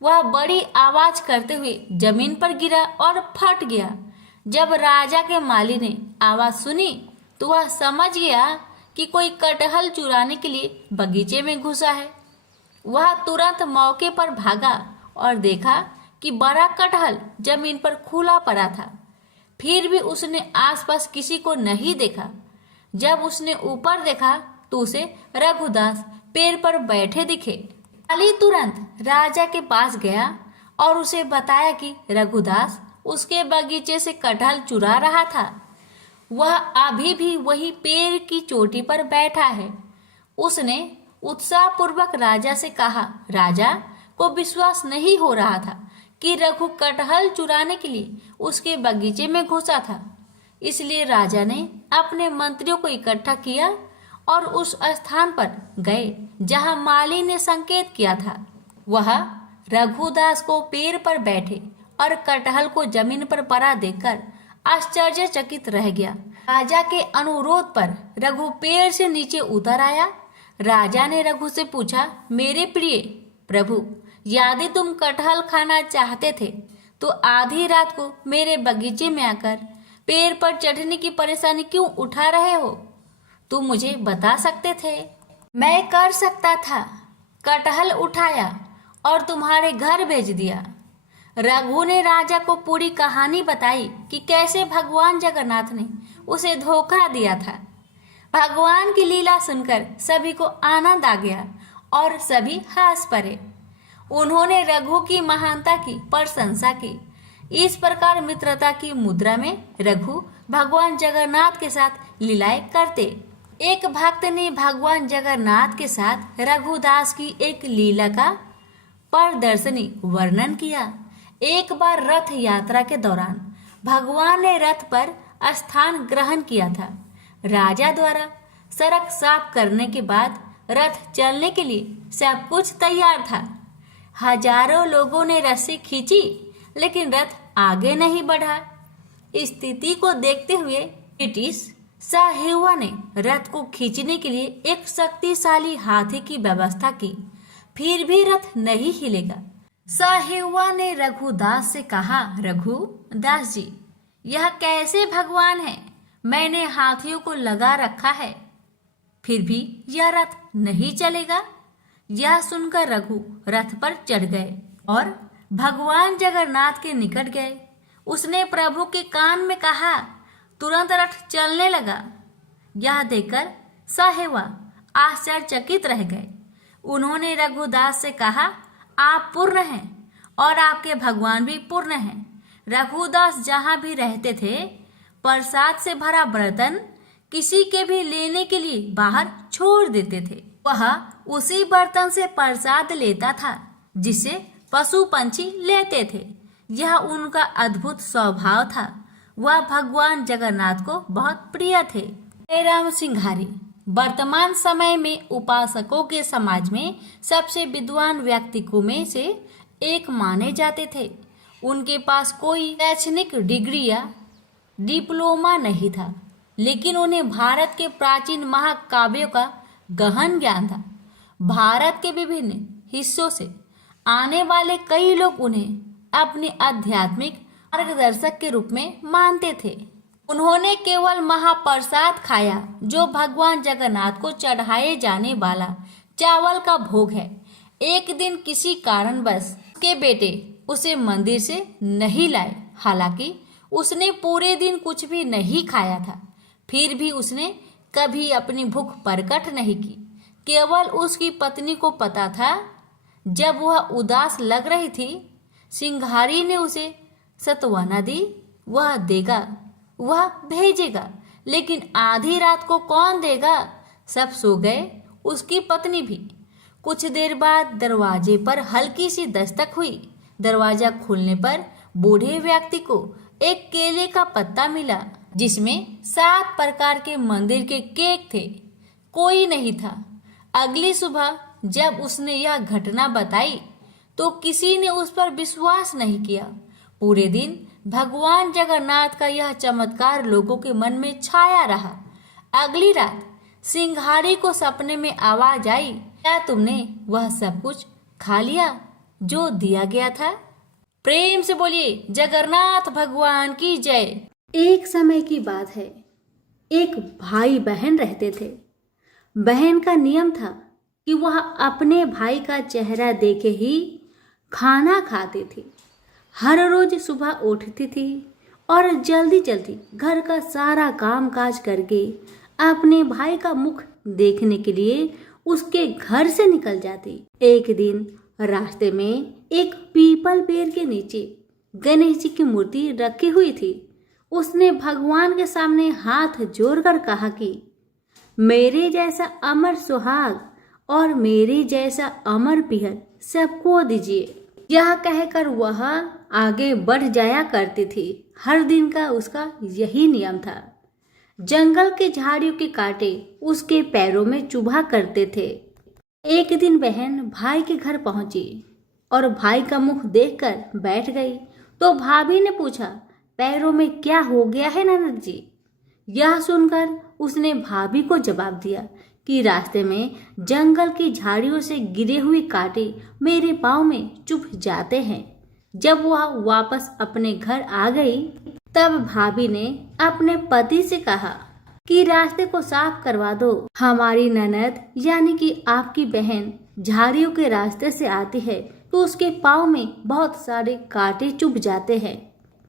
वह बड़ी आवाज करते हुए जमीन पर गिरा और फट गया। जब राजा के माली ने आवाज सुनी तो वह समझ गया कि कोई कटहल चुराने के लिए बगीचे में घुसा है। वह तुरंत मौके पर भागा और देखा कि बड़ा कटहल जमीन पर खुला पड़ा था। फिर भी उसने आसपास किसी को नहीं देखा। जब उसने ऊपर देखा तो उसे रघुदास पेड़ पर बैठे दिखे। माली तुरंत राजा के पास गया और उसे बताया कि रघुदास उसके बगीचे से कटहल चुरा रहा था। वह अभी भी वही पेड़ की चोटी पर बैठा है। उसने उत्साहपूर्वक राजा से कहा। राजा को विश्वास नहीं हो रहा था कि रघु कटहल चुराने के लिए उसके बगीचे में घुसा था। इसलिए राजा ने अपने मंत्रियों को इकट्ठा किया और उस स्थान पर गए जहां माली ने संकेत किया था। वह रघुदास को पेड़ पर बैठे और कटहल को जमीन पर पड़ा देखकर आश्चर्यचकित रह गया। राजा के अनुरोध पर रघु पेड़ से नीचे उतर आया। राजा ने रघु से पूछा, मेरे प्रिय प्रभु, यदि तुम कटहल खाना चाहते थे तो आधी रात को मेरे बगीचे में आकर पेड़ पर चढ़ने की परेशानी क्यों उठा रहे हो? तुम मुझे बता सकते थे, मैं कर सकता था। कटहल उठाया और तुम्हारे घर भेज दिया। रघु ने राजा को पूरी कहानी बताई कि कैसे भगवान जगन्नाथ ने उसे धोखा दिया था। भगवान की लीला सुनकर सभी को आनंद आ गया और सभी हंस पड़े। उन्होंने रघु की महानता की प्रशंसा की। इस प्रकार मित्रता की मुद्रा में रघु भगवान जगन्नाथ के साथ लीलाएं करते। एक भक्त ने भगवान जगन्नाथ के साथ रघुदास की एक लीला का प्रदर्शनी वर्णन किया। एक बार रथ यात्रा के दौरान भगवान ने रथ पर स्थान ग्रहण किया था। राजा द्वारा सड़क साफ करने के बाद रथ चलने के लिए सब कुछ तैयार था। हजारों लोगों ने रस्सी खींची लेकिन रथ आगे नहीं बढ़ा। स्थिति को देखते हुए ब्रिटिश साहिवा ने रथ को खींचने के लिए एक शक्तिशाली हाथी की व्यवस्था की, फिर भी रथ नहीं हिलेगा। साहिवा ने रघुदास से कहा, रघुदास जी, यह कैसे भगवान है? मैंने हाथियों को लगा रखा है, फिर भी यह रथ नहीं चलेगा। यह सुनकर रघु रथ पर चढ़ गए और भगवान जगन्नाथ के निकट गए। उसने प्रभु के कान में कहा, तुरंत रथ चलने लगा। यह देखकर साहेबा आश्चर्यचकित रह गए। उन्होंने रघुदास से कहा, आप पूर्ण हैं और आपके भगवान भी पूर्ण हैं। रघुदास जहाँ भी रहते थे, प्रसाद से भरा बर्तन किसी के भी लेने के लिए बाहर छोड़ देते थे। वह उसी बर्तन से प्रसाद लेता था जिसे पशु पंछी लेते थे। यह उनका अद्भुत स्वभाव था। वह भगवान जगन्नाथ को बहुत प्रिय थे। जयराम सिंघारी वर्तमान समय में उपासकों के समाज में सबसे विद्वान व्यक्तित्वों में से एक माने जाते थे। उनके पास कोई शैक्षणिक डिग्री या डिप्लोमा नहीं था, लेकिन उन्हें भारत के प्राचीन महाकाव्यों का गहन ज्ञान था। भारत के विभिन्न हिस्सों से आने वाले कई लोग उन्हें अपने आध्यात्मिक मार्गदर्शक के रूप में मानते थे। उन्होंने केवल महाप्रसाद खाया, जो भगवान जगन्नाथ को चढ़ाए जाने वाला चावल का भोग है। एक दिन किसी कारणवश उसके बेटे उसे मंदिर से नहीं लाए। हालांकि उसने पूरे दिन कुछ भी नहीं खाया था, फिर भी उसने कभी अपनी भूख प्रकट नहीं की। केवल उसकी पत्नी को पता था। जब वह उदास लग रही थी, सिंघारी ने उसे सत्वना दी। वह देगा, वह भेजेगा, लेकिन आधी रात को कौन देगा? सब सो गए, उसकी पत्नी भी। कुछ देर बाद दरवाजे पर हल्की सी दस्तक हुई। दरवाजा खुलने पर बूढ़े व्यक्ति को एक केले का पत्ता मिला, जिसमें 7 प्रकार के मंदिर के केक थे। कोई नहीं था। अगली सुबह जब उसने यह घटना बताई तो किसी ने उस पर विश्वास नहीं किया। पूरे दिन भगवान जगन्नाथ का यह चमत्कार लोगों के मन में छाया रहा। अगली रात सिंघारी को सपने में आवाज आई, क्या तुमने वह सब कुछ खा लिया जो दिया गया था? प्रेम से बोलिए जगन्नाथ भगवान की जय। एक समय की बात है। एक भाई बहन रहते थे। बहन का नियम था कि वह अपने भाई का चेहरा देखे ही खाना खाती थी। हर रोज सुबह उठती थी और जल्दी जल्दी घर का सारा काम काज करके अपने भाई का मुख देखने के लिए उसके घर से निकल जाती। एक दिन रास्ते में एक पीपल पेड़ के नीचे गणेश जी की मूर्ति रखी हुई थी। उसने भगवान के सामने हाथ जोड़कर कहा कि मेरे जैसा अमर सुहाग और मेरे जैसा अमर पिहर सबको दीजिए। यह कहकर वह आगे बढ़ जाया करती थी। हर दिन का उसका यही नियम था। जंगल के झाड़ियों के कांटे उसके पैरों में चुभा करते थे। एक दिन बहन भाई के घर पहुंची और भाई का मुख देखकर बैठ गई तो भाभी ने पूछा, पैरों में क्या हो गया है ननद जी? यह सुनकर उसने भाभी को जवाब दिया कि रास्ते में जंगल की झाड़ियों से गिरे हुए कांटे मेरे पाँव में चुभ जाते हैं। जब वह वापस अपने घर आ गई तब भाभी ने अपने पति से कहा कि रास्ते को साफ करवा दो। हमारी ननद यानी कि आपकी बहन झाड़ियों के रास्ते से आती है तो उसके पाँव में बहुत सारे कांटे चुभ जाते हैं।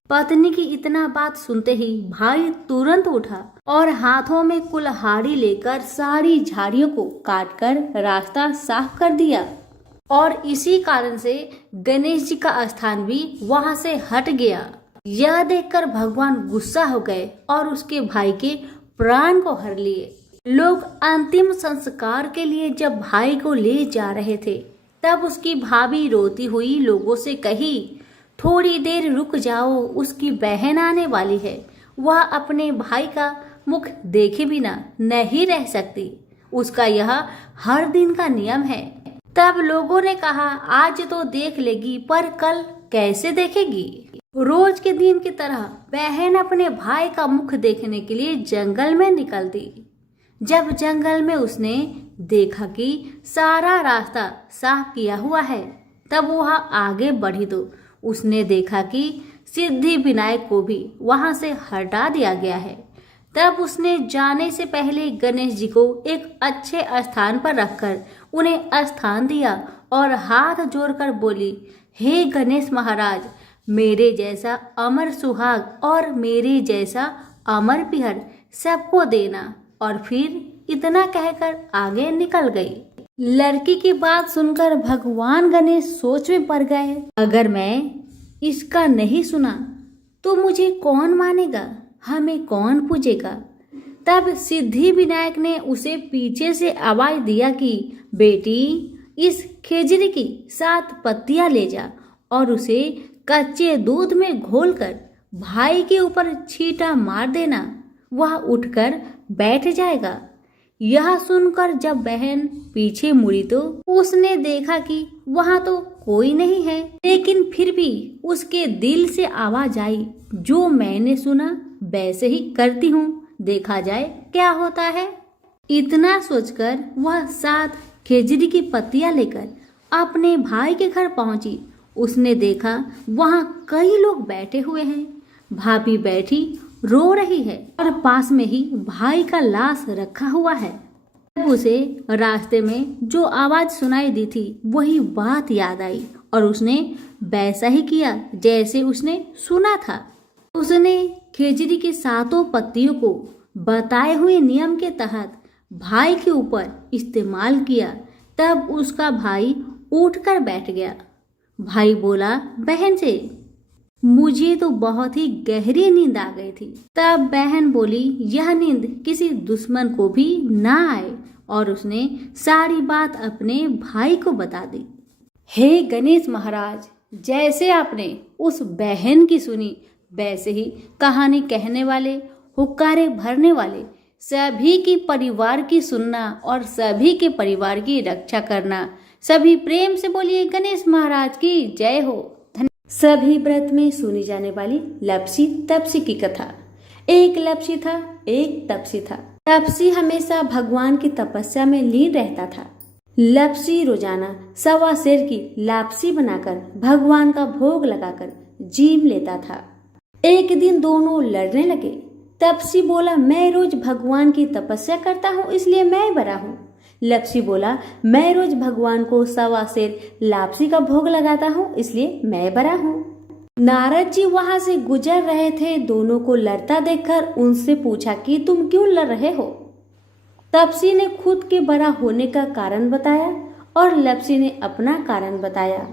पत्नी की इतना बात सुनते ही भाई तुरंत उठा और हाथों में कुल्हाड़ी लेकर सारी झाड़ियों को काटकर रास्ता साफ कर दिया। और इसी कारण से गणेश जी का स्थान भी वहां से हट गया। यह देखकर भगवान गुस्सा हो गए और उसके भाई के प्राण को हर लिए। लोग अंतिम संस्कार के लिए जब भाई को ले जा रहे थे तब उसकी भाभी रोती हुई लोगों से कही, थोड़ी देर रुक जाओ, उसकी बहन आने वाली है। वह अपने भाई का मुख देखे बिना नहीं रह सकती। उसका यह हर दिन का नियम है। तब लोगों ने कहा, आज तो देख लेगी पर कल कैसे देखेगी? रोज के दिन की तरह बहन अपने भाई का मुख देखने के लिए जंगल में निकल दी। जब जंगल में उसने देखा कि सारा रास्ता साफ किया हुआ है तब वह आगे बढ़ी तो उसने देखा कि सिद्धि विनायक को भी वहां से हटा दिया गया है। तब उसने जाने से पहले गणेश जी को एक अच्छे स्थान पर रखकर उन्हें स्थान दिया और हाथ जोड़कर बोली, हे गणेश महाराज, मेरे जैसा अमर सुहाग और मेरे जैसा अमर पिहर सबको देना। और फिर इतना कहकर आगे निकल गई। लड़की की बात सुनकर भगवान गणेश सोच में पड़ गए, अगर मैं इसका नहीं सुना तो मुझे कौन मानेगा, हमें कौन पूजेगा। तब सिद्धि विनायक ने उसे पीछे से आवाज दिया कि बेटी, इस खेजड़ी की 7 पत्तियां ले जा और उसे कच्चे दूध में घोलकर भाई के ऊपर छींटा मार देना, वह उठकर बैठ जाएगा। यह सुनकर जब बहन पीछे मुड़ी तो उसने देखा कि वहां तो कोई नहीं है, लेकिन फिर भी उसके दिल से आवाज आई, जो मैंने सुना वैसे ही करती हूँ, देखा जाए क्या होता है। इतना सोचकर वह 7 खेजड़ी की पत्तियां लेकर अपने भाई के घर पहुंची। उसने देखा वहां कई लोग बैठे हुए हैं। भाभी बैठी रो रही है और पास में ही भाई का लाश रखा हुआ है। तब उसे रास्ते में जो आवाज सुनाई दी थी वही बात याद आई और उसने वैसा ही किया जैसे उसने सुना था। उसने खेजड़ी के 7 पत्तियों को बताए हुए नियम के तहत भाई के ऊपर इस्तेमाल किया। तब उसका भाई उठकर बैठ गया। भाई बोला बहन से, मुझे तो बहुत ही गहरी नींद आ गई थी। तब बहन बोली यह नींद किसी दुश्मन को भी ना आए, और उसने सारी बात अपने भाई को बता दी। हे गणेश महाराज, जैसे आपने उस बहन की सुनी वैसे ही कहानी कहने वाले, हुक्कारे भरने वाले सभी की परिवार की सुनना और सभी के परिवार की रक्षा करना। सभी प्रेम से बोलिए गणेश महाराज की जय हो। सभी व्रत में सुनी जाने वाली लपसी तपसी की कथा। एक लपसी था, एक तपसी था। तपसी हमेशा भगवान की तपस्या में लीन रहता था। लपसी रोजाना 1.25 सेर की लापसी बनाकर भगवान का भोग लगाकर जीम लेता था। एक दिन दोनों लड़ने लगे। तपसी बोला मैं रोज भगवान की तपस्या करता हूँ इसलिए मैं बड़ा हूँ। लपसी बोला मैं रोज भगवान को 1.25 सेर लापसी का भोग लगाता हूँ इसलिए मैं बड़ा हूँ। नारद जी वहां से गुजर रहे थे। दोनों को लड़ता देखकर उनसे पूछा कि तुम क्यों लड़ रहे हो। तपसी ने खुद के बड़ा होने का कारण बताया और लपसी ने अपना कारण बताया।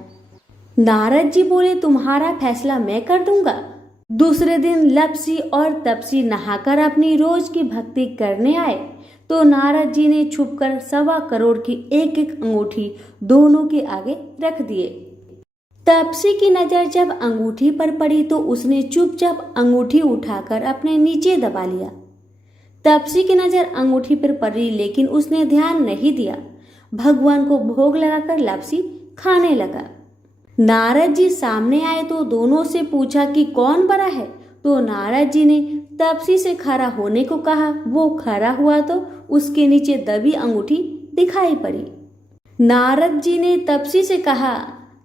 नारद जी बोले तुम्हारा फैसला मैं कर दूंगा। दूसरे दिन लपसी और तपसी नहाकर अपनी रोज की भक्ति करने आए तो नारद जी ने छुपकर 1.25 करोड़ की एक अंगूठी दोनों के आगे रख दिए। तपसी की नजर जब अंगूठी पर पड़ी तो उसने चुपचाप अंगूठी उठाकर अपने नीचे दबा लिया। तपसी की नजर अंगूठी पर पड़ी लेकिन उसने ध्यान नहीं दिया। भगवान को भोग लगाकर लापसी खाने लगा। नारद जी सामने आए तो दोनों से पूछा कि कौन बड़ा है। तो नारद जी ने तपसी से खड़ा होने को कहा। वो खड़ा हुआ तो उसके नीचे दबी अंगूठी दिखाई पड़ी। नारद जी ने तपसी से कहा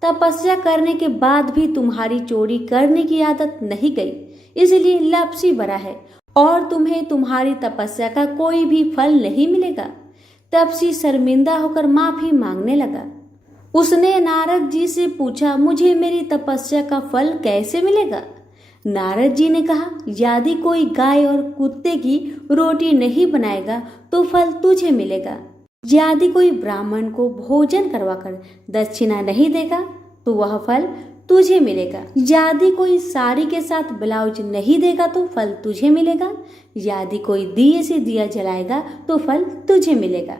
तपस्या करने के बाद भी तुम्हारी चोरी करने की आदत नहीं गई, इसलिए लपसी बड़ा है और तुम्हें तुम्हारी तपस्या का कोई भी फल नहीं मिलेगा। तपसी शर्मिंदा होकर माफी मांगने लगा। उसने नारद जी से पूछा मुझे मेरी तपस्या का फल कैसे मिलेगा। नारद जी ने कहा यदि कोई गाय और कुत्ते की रोटी नहीं बनाएगा तो फल तुझे मिलेगा। यदि कोई ब्राह्मण को भोजन करवाकर दक्षिणा नहीं देगा तो वह फल तुझे मिलेगा। यदि कोई साड़ी के साथ ब्लाउज नहीं देगा तो फल तुझे मिलेगा। यदि कोई दिए से दिया जलाएगा तो फल तुझे मिलेगा।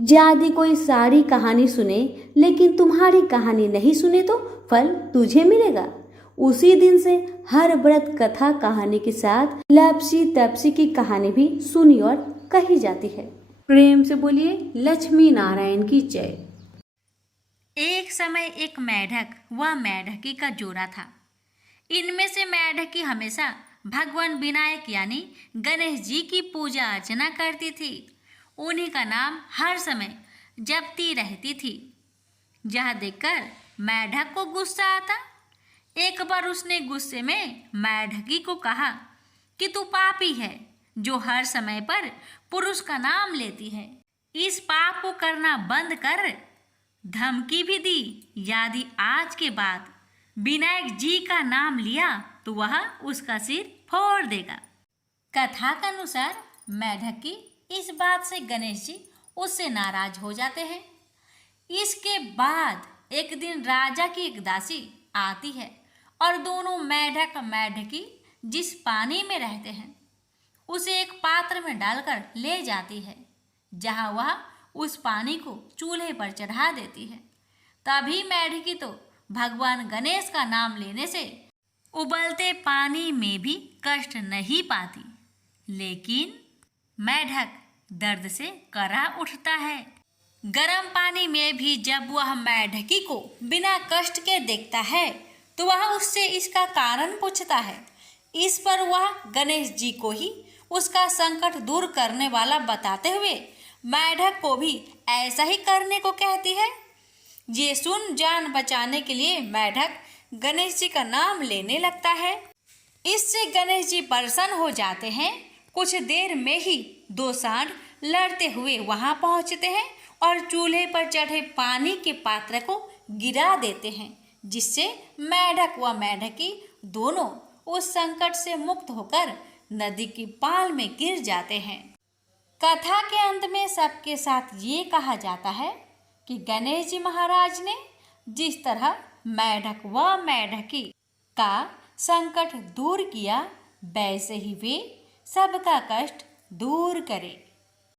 यदि कोई सारी कहानी सुने लेकिन तुम्हारी कहानी नहीं सुने तो फल तुझे मिलेगा। उसी दिन से हर व्रत कथा कहानी के साथ लपसी तपसी की कहानी भी सुनी और कही जाती है। प्रेम से बोलिए लक्ष्मी नारायण की जय। एक समय एक मेढक व मेढकी का जोड़ा था। इनमें से मेढकी हमेशा भगवान विनायक यानी गणेश जी की पूजा अर्चना करती थी। उन्हीं का नाम हर समय जपती रहती थी। यह देखकर मेढक को गुस्सा आता। एक बार उसने गुस्से में मेढकी को कहा कि तू पापी है जो हर समय पर पुरुष का नाम लेती है। इस पाप को करना बंद कर। धमकी भी दी यदि आज के बाद विनायक जी का नाम लिया तो वह उसका सिर फोड़ देगा। कथा के अनुसार मेढक की इस बात से गणेश जी उससे नाराज हो जाते हैं। इसके बाद एक दिन राजा की एक दासी आती है और दोनों मेढक मेढकी जिस पानी में रहते हैं उसे एक पात्र में डालकर ले जाती है, जहां वह उस पानी को चूल्हे पर चढ़ा देती है। तभी मेढकी तो भगवान गणेश का नाम लेने से उबलते पानी में भी कष्ट नहीं पाती, लेकिन मेढक दर्द से करा उठता है। गर्म पानी में भी जब वह मेढकी को बिना कष्ट के देखता है तो वह उससे इसका कारण पूछता है। इस पर वह गणेश जी को ही उसका संकट दूर करने वाला बताते हुए मेढक को भी ऐसा ही करने को कहती है। ये सुन जान बचाने के लिए मेढक गणेश जी का नाम लेने लगता है। इससे गणेश जी प्रसन्न हो जाते हैं। कुछ देर में ही दो सांड लड़ते हुए वहां पहुंचते हैं और चूल्हे पर चढ़े पानी के पात्र को गिरा देते हैं, जिससे मेढक व मेढकी दोनों उस संकट से मुक्त होकर नदी की पाल में गिर जाते हैं। कथा के अंत में सबके साथ ये कहा जाता है कि गणेश जी महाराज ने जिस तरह मेढक व मेढकी का संकट दूर किया, वैसे ही वे सबका कष्ट दूर करें।